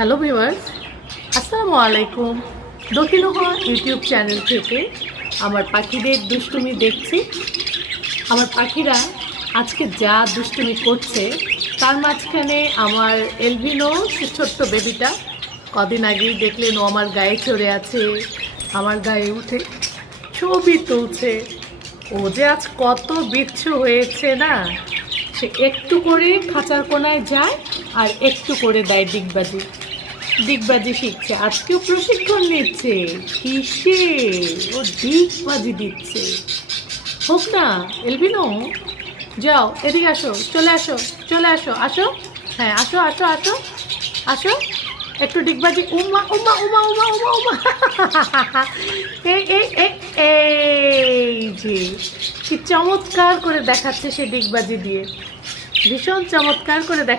Hello viewers, আসসালামু আলাইকুম। দক্ষিণ হওয়া ইউটিউব চ্যানেল থেকে আমার পাখিদের দুষ্টুমি দেখছি। আমার পাখিরা আজকে যা দুষ্টুমি করছে তার মাঝখানে আমার এলভিনো, সে ছোট্ট বেবিটা, কদিন আগেই দেখলেন ও আমার গায়ে চড়ে আছে, আমার গায়ে উঠে ছবি তুলছে। ও যে আজ কত বিচ্ছু হয়েছে না, সে একটু করে খাঁচার কোনায় যায় আর একটু করে দেয় ডিগবাজি। ডিগবাজি শিখছে, আজকেও প্রশিক্ষণ নিচ্ছে। কিসে ও ডিগবাজি দিচ্ছে। হোক না এলবিনো, যাও এদিকে আসো, চলে আসো, চলে আসো, আসো, হ্যাঁ আসো আসো আসো আসো, একটু ডিগবাজি। উমা উমা উমা উমা উমা উমা এই এই এই এই যে কি চমৎকার করে দেখাচ্ছে সে ডিগবাজি দিয়ে, ভীষণ চমৎকার করে দেখা